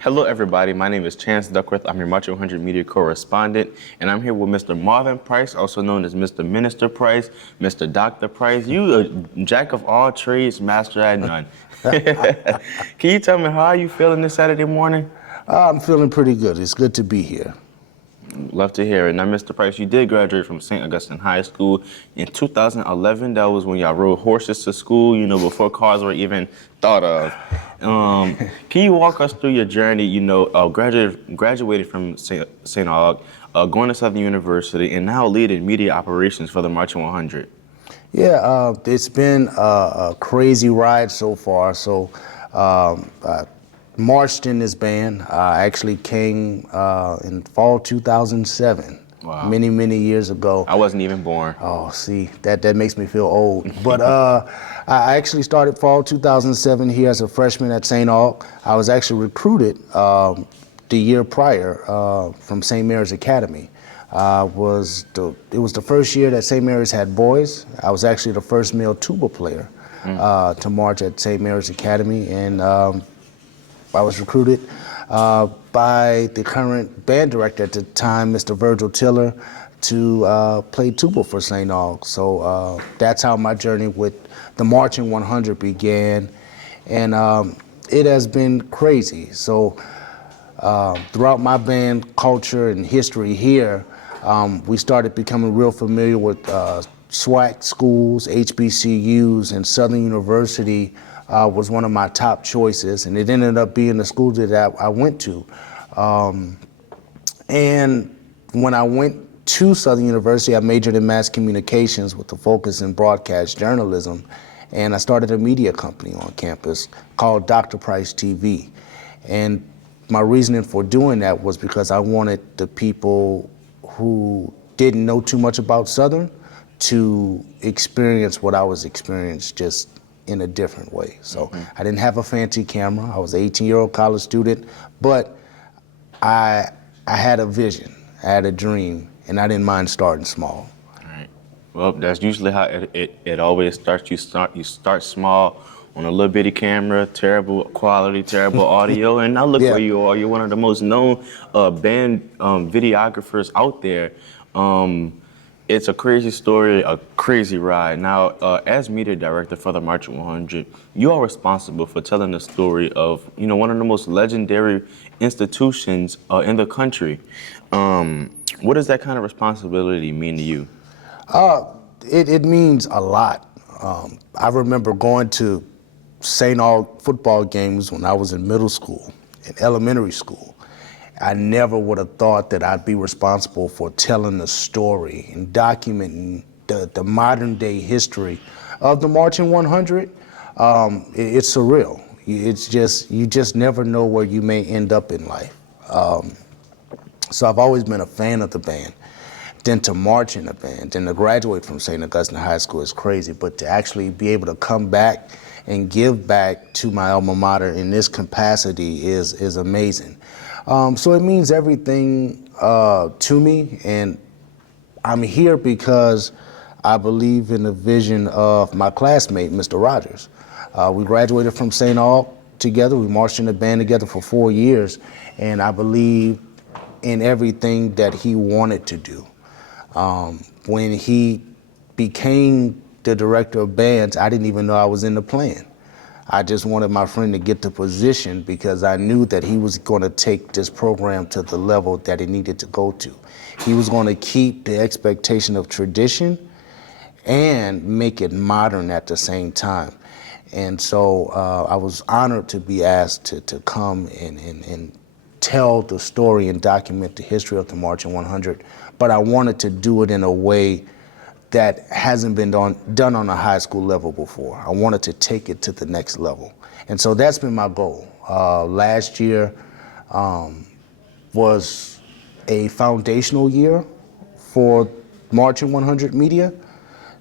Hello, everybody. My name is Chance Duckworth. I'm your March 100 media correspondent, and I'm here with Mr. Marvin Price, also known as Mr. Minister Price, Mr. Dr. Price. You a jack of all trades, master at none. Can you tell me how are you feeling this Saturday morning? I'm feeling pretty good. It's good to be here. Love to hear it. Now, Mr. Price, you did graduate from St. Augustine High School in 2011. That was when y'all rode horses to school, before cars were even thought of. Can you walk us through your journey, graduated from St. Aug, going to Southern University, and now leading media operations for the Marching 100? Yeah, it's been a crazy ride so far. I marched in this band. I actually came in fall 2007. Wow. Many, many years ago. I wasn't even born. Oh, see, that makes me feel old. But I actually started fall 2007 here as a freshman at St. Aug. I was actually recruited the year prior from St. Mary's Academy. It was the first year that St. Mary's had boys. I was actually the first male tuba player to march at St. Mary's Academy, and I was recruited by the current band director at the time, Mr. Virgil Tiller, to play tuba for St. Aug. So that's how my journey with the Marching 100 began, and it has been crazy. So throughout my band culture and history here, we started becoming real familiar with SWAC schools, HBCUs, and Southern University was one of my top choices, and it ended up being the school that I went to. And when I went to Southern University, I majored in mass communications with a focus in broadcast journalism, and I started a media company on campus called Dr. Price TV. And my reasoning for doing that was because I wanted the people who didn't know too much about Southern to experience what I was experiencing, just in a different way. So I didn't have a fancy camera. I was an 18-year-old college student, but I had a vision, I had a dream, and I didn't mind starting small. All right. Well, that's usually how it always starts. You start small on a little bitty camera, terrible quality, terrible audio, and now look where you are. You're one of the most known band videographers out there. It's a crazy story, a crazy ride. Now, as media director for the Marching 100, you are responsible for telling the story of, one of the most legendary institutions in the country. What does that kind of responsibility mean to you? It means a lot. I remember going to St. Aug football games when I was in middle school, in elementary school. I never would have thought that I'd be responsible for telling the story and documenting the modern day history of the Marching 100. It's surreal. You just never know where you may end up in life. So I've always been a fan of the band. Then to march in the band, then to graduate from St. Augustine High School is crazy, but to actually be able to come back and give back to my alma mater in this capacity is amazing. So it means everything to me, and I'm here because I believe in the vision of my classmate, Mr. Rogers. We graduated from St. Aug together. We marched in the band together for 4 years, and I believe in everything that he wanted to do. When he became the director of bands, I didn't even know I was in the plan. I just wanted my friend to get the position because I knew that he was going to take this program to the level that it needed to go to. He was going to keep the expectation of tradition and make it modern at the same time. And so I was honored to be asked to come and tell the story and document the history of the Marching 100, but I wanted to do it in a way that hasn't been done on a high school level before. I wanted to take it to the next level. And so that's been my goal. Last year was a foundational year for Marching 100 Media.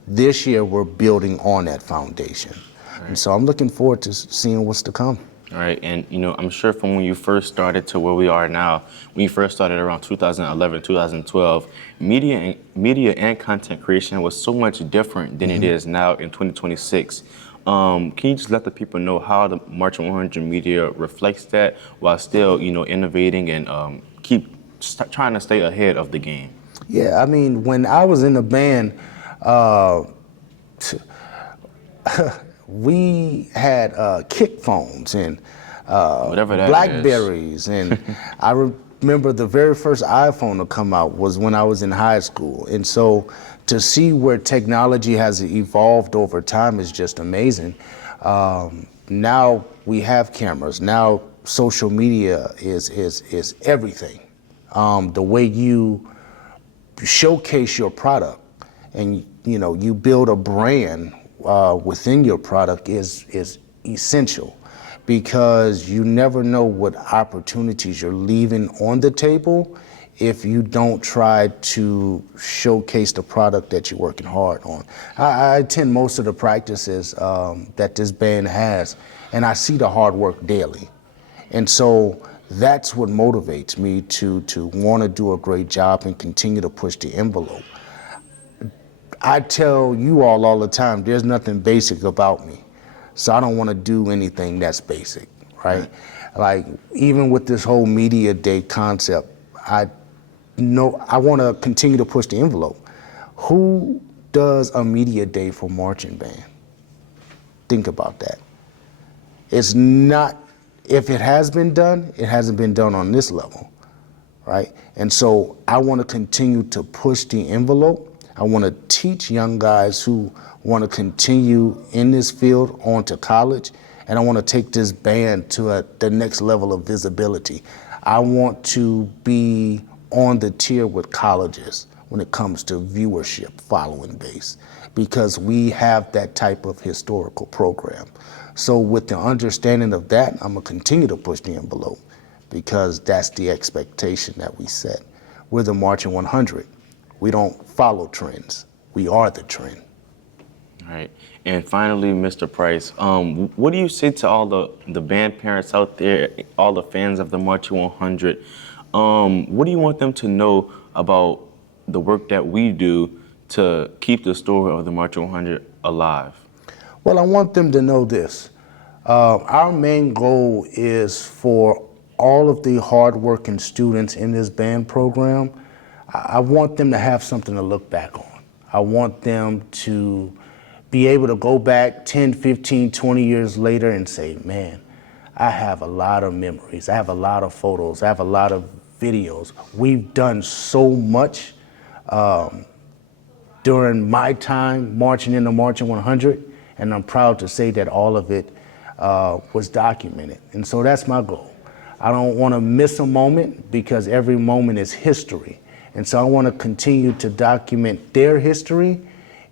This year we're building on that foundation. Right. And so I'm looking forward to seeing what's to come. All right, and I'm sure from when you first started to where we are now, when you first started around 2011, 2012, media and content creation was so much different than it is now in 2026. Can you just let the people know how the Marching 100 media reflects that while still, innovating and trying to stay ahead of the game? Yeah, I mean, when I was in the band, we had kick phones and Whatever that is. Blackberries, and I remember the very first iPhone to come out was when I was in high school. And so to see where technology has evolved over time is just amazing. Now we have cameras. Now social media is everything. The way you showcase your product and you build a brand within your product is essential, because you never know what opportunities you're leaving on the table if you don't try to showcase the product that you're working hard on. I attend most of the practices that this band has, and I see the hard work daily. And so that's what motivates me to want to do a great job and continue to push the envelope. I tell you all the time, there's nothing basic about me. So I don't want to do anything that's basic, right? Like, even with this whole media day concept, I want to continue to push the envelope. Who does a media day for marching band? Think about that. It's not, if it has been done, it hasn't been done on this level, right? And so I want to continue to push the envelope. I want to teach young guys who want to continue in this field on to college, and I want to take this band to the next level of visibility. I want to be on the tier with colleges when it comes to viewership, following base, because we have that type of historical program. So with the understanding of that, I'm gonna continue to push the envelope, because that's the expectation that we set. We're the Marching 100. We don't follow trends. We are the trend. All right. And finally, Mr. Price, what do you say to all the band parents out there, all the fans of the Marching 100? What do you want them to know about the work that we do to keep the story of the Marching 100 alive? Well, I want them to know this. Our main goal is for all of the hardworking students in this band program. I want them to have something to look back on. I want them to be able to go back 10, 15, 20 years later and say, man, I have a lot of memories. I have a lot of photos. I have a lot of videos. We've done so much during my time marching in the Marching 100, and I'm proud to say that all of it was documented. And so that's my goal. I don't want to miss a moment, because every moment is history. And so I want to continue to document their history.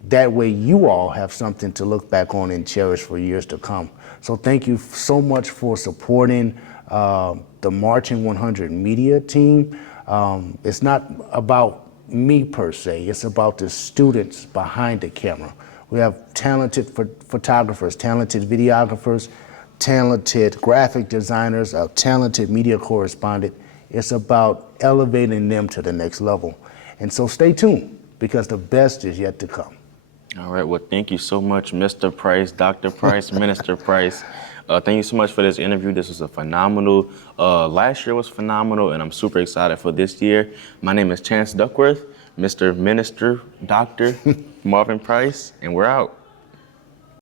That way you all have something to look back on and cherish for years to come. So thank you so much for supporting the Marching 100 media team. It's not about me per se, it's about the students behind the camera. We have talented photographers, talented videographers, talented graphic designers, a talented media correspondent. It's about elevating them to the next level. And so stay tuned, because the best is yet to come. All right. Well, thank you so much, Mr. Price, Dr. Price, Minister Price. Thank you so much for this interview. This was a phenomenal, last year was phenomenal, and I'm super excited for this year. My name is Chance Duckworth, Mr. Minister, Dr. Marvin Price, and we're out.